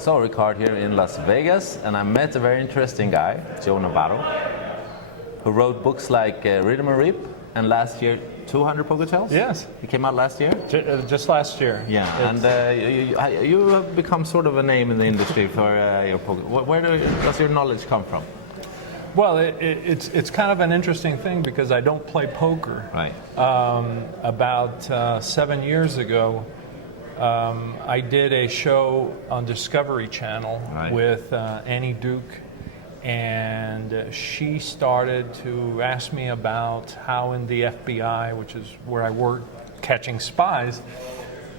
So I record here in Las Vegas, and I met a very interesting guy, Joe Navarro, who wrote books like Rhythm and Reap, and last year 200 Poker Tales? Yes. He came out last year? Just last year. Yeah, and you have become sort of a name in the industry for your poker. Where does your knowledge come from? Well, it's kind of an interesting thing because I don't play poker. Right. About 7 years ago, I did a show on Discovery Channel with Annie Duke, and she started to ask me about how in the FBI, which is where I work catching spies,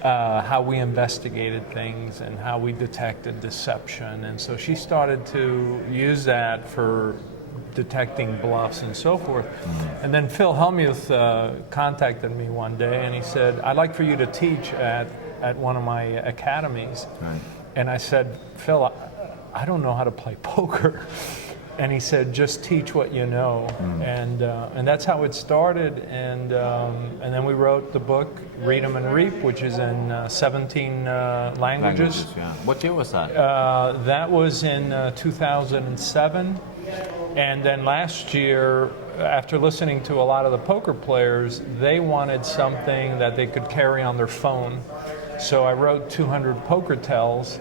how we investigated things and how we detected deception. And so she started to use that for detecting bluffs and so forth. And then Phil Hellmuth contacted me one day and he said, I'd like for you to teach at one of my academies. Right. And I said, Phil, I don't know how to play poker. And he said, just teach what you know. And that's how it started. And then we wrote the book, Read 'em and Reap, which is in 17 languages. Yeah. What year was that? That was in 2007. And then last year, after listening to a lot of the poker players, they wanted something that they could carry on their phone. So I wrote 200 Poker Tells,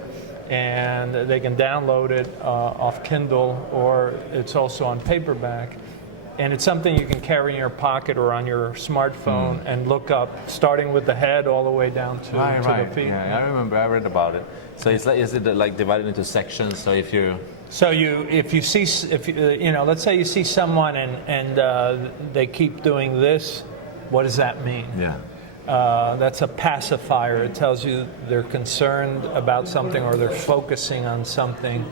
and they can download it off Kindle, or it's also on paperback. And it's something you can carry in your pocket or on your smartphone and look up, starting with the head all the way down to the feet. Yeah, I remember, I read about it. So is it like divided into sections? So if you let's say you see someone and they keep doing this, what does that mean? Yeah. That's a pacifier. It tells you they're concerned about something or they're focusing on something,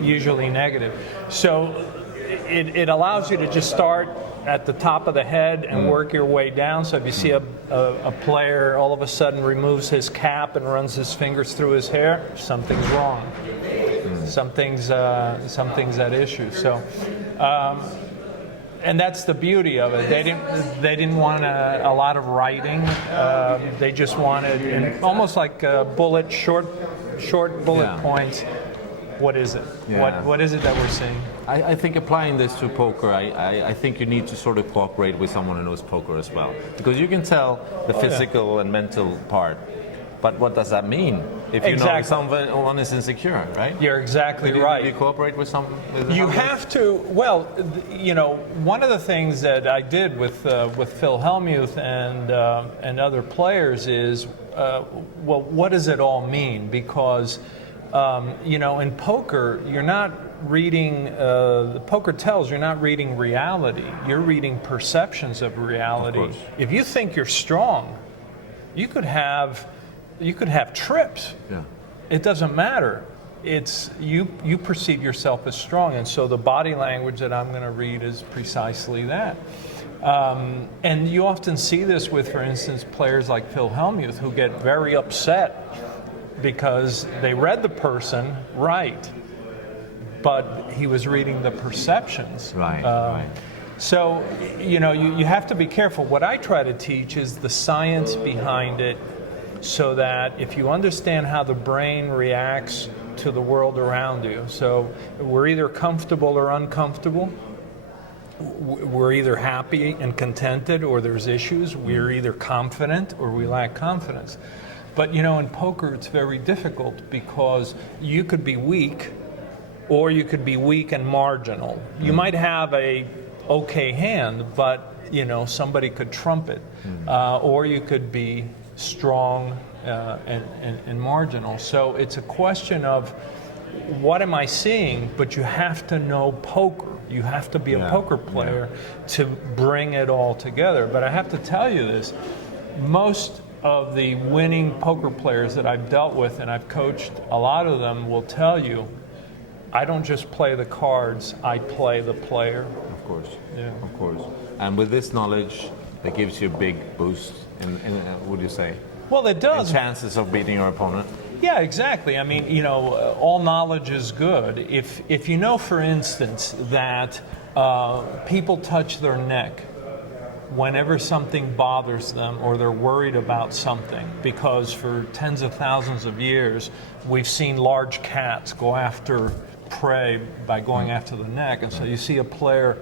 usually negative. So it allows you to just start at the top of the head and work your way down. So if you see a player all of a sudden removes his cap and runs his fingers through his hair, something's wrong. Something's at issue. So. And that's the beauty of it. They didn't want a lot of writing. They just wanted almost like short bullet points. What is it? Yeah. What is it that we're seeing? I think applying this to poker, I think you need to sort of cooperate with someone who knows poker as well, because you can tell the physical and mental part. But what does that mean? If you know someone is insecure, right? You're exactly right. Do you cooperate with someone? You have to. Well, one of the things that I did with Phil Hellmuth and other players is, what does it all mean? Because in poker, you're not reading the Poker Tells. You're not reading reality. You're reading perceptions of reality. Of course. If you think you're strong, you could have trips. Yeah. It doesn't matter. It's you perceive yourself as strong, and so the body language that I'm going to read is precisely that. And you often see this with, for instance, players like Phil Hellmuth, who get very upset because they read the person right, but he was reading the perceptions. Right. So you have to be careful. What I try to teach is the science behind it, so that if you understand how the brain reacts to the world around you, so we're either comfortable or uncomfortable, we're either happy and contented or there's issues, we're either confident or we lack confidence. But in poker it's very difficult because you could be weak or you could be weak and marginal. You might have a okay hand, but somebody could trump it, or you could be strong and marginal. So it's a question of what am I seeing, but you have to know poker. You have to be a poker player to bring it all together. But I have to tell you this, most of the winning poker players that I've dealt with, and I've coached a lot of them, will tell you, I don't just play the cards, I play the player. Of course. Yeah. Of course. And with this knowledge, that gives you a big boost in would you say? Well, it does. In chances of beating your opponent. Yeah, exactly. I mean, all knowledge is good. If you know, for instance, that people touch their neck whenever something bothers them or they're worried about something, because for tens of thousands of years we've seen large cats go after prey by going after the neck, and so you see a player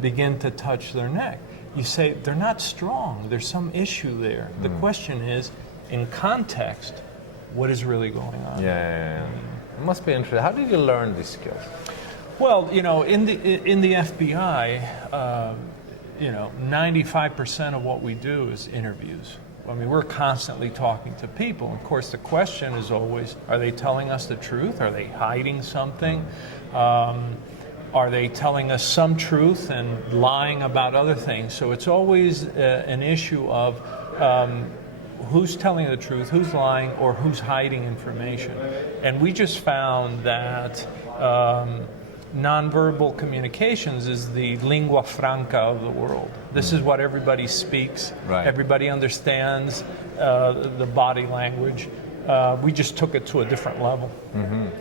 begin to touch their neck. You say, they're not strong, there's some issue there. The question is, in context, what is really going on? Yeah. It must be interesting. How did you learn these skills? Well, you know, in the FBI, you know, 95% of what we do is interviews. I mean, we're constantly talking to people. Of course, the question is always, are they telling us the truth? Are they hiding something? Are they telling us some truth and lying about other things? So it's always an issue of who's telling the truth, who's lying, or who's hiding information. And we just found that nonverbal communications is the lingua franca of the world. This is what everybody speaks. Right. Everybody understands the body language. We just took it to a different level.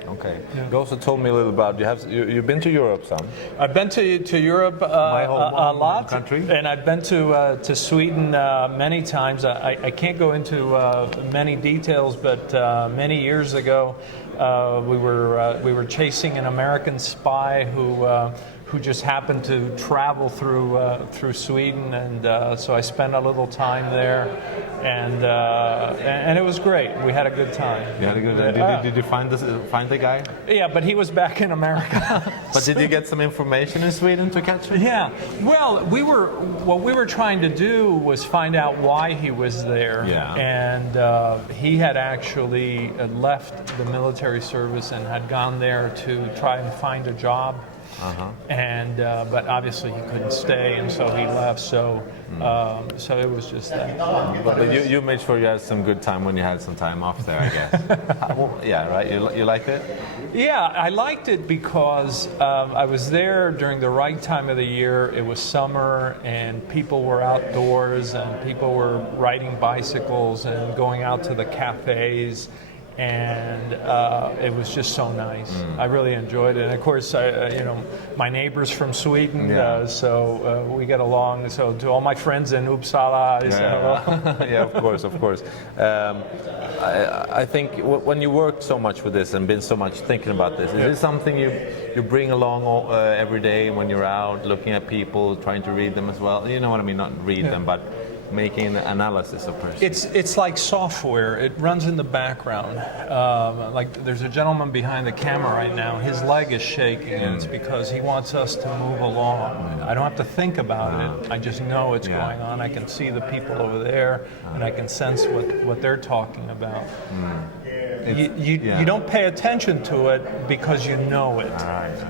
Okay. Yeah. You also told me a little about you've been to Europe some. I've been to Europe a lot, country, and I've been to Sweden many times. I can't go into many details, but many years ago we were chasing an American spy who just happened to travel through Sweden, and so I spent a little time there, and it was great. We had a good time. You had a good time. Did you find the guy? Yeah, but he was back in America. But did you get some information in Sweden to catch him? Yeah. Well, what we were trying to do was find out why he was there. Yeah. And he had actually left the military service and had gone there to try and find a job. And but obviously he couldn't stay, and so he left. So so it was just that. But you made sure you had some good time when you had some time off there, I guess. Yeah, right. You liked it? Yeah, I liked it because I was there during the right time of the year. It was summer, and people were outdoors, and people were riding bicycles and going out to the cafes. And it was just so nice. I really enjoyed it. And of course, you know, my neighbor's from Sweden, so we get along. So to all my friends in Uppsala, I say hello. Yeah, of course. I think when you work so much with this and been so much thinking about this, is this something you bring along every day when you're out looking at people, trying to read them as well? You know what I mean? Not read them, but making analysis of persons. It's like software. It runs in the background. Like there's a gentleman behind the camera right now. His leg is shaking, and it's because he wants us to move along. I don't have to think about it. I just know it's going on. I can see the people over there, and I can sense what they're talking about. You don't pay attention to it because you know it.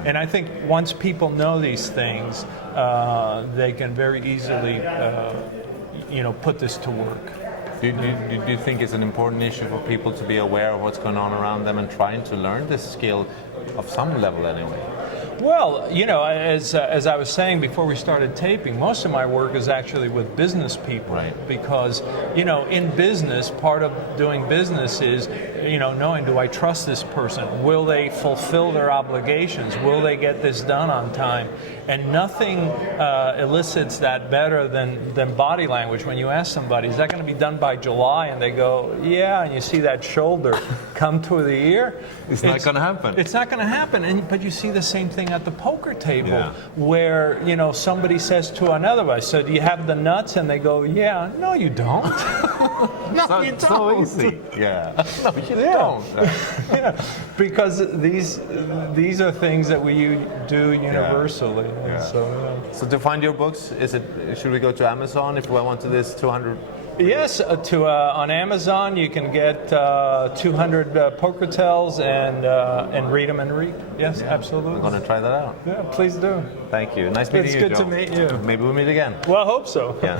And I think once people know these things, they can very easily you know, put this to work. Do you think it's an important issue for people to be aware of what's going on around them and trying to learn this skill of some level anyway? Well, you know, as I was saying before we started taping, most of my work is actually with business people. Right. Because, you know, in business, part of doing business is, you know, knowing, do I trust this person? Will they fulfill their obligations? Will they get this done on time? And nothing elicits that better than body language. When you ask somebody, is that going to be done by July? And they go, yeah, and you see that shoulder come to the ear. It's not going to happen. It's not going to happen. But you see the same thing at the poker table, where, you know, somebody says to another one, so do you have the nuts? And they go, yeah. No, you don't. No, you don't. So easy. Yeah. No, you don't. Yeah. Because these are things that we do universally. Yeah. So to find your books, should we go to Amazon if we want to this 200? Yes, on Amazon you can get 200 poker tells and read them and read. Yes, absolutely. I'm going to try that out. Yeah, please do. Thank you. Nice meeting you, It's good Joe. to meet you. Maybe we'll meet again. Well, I hope so. Yeah.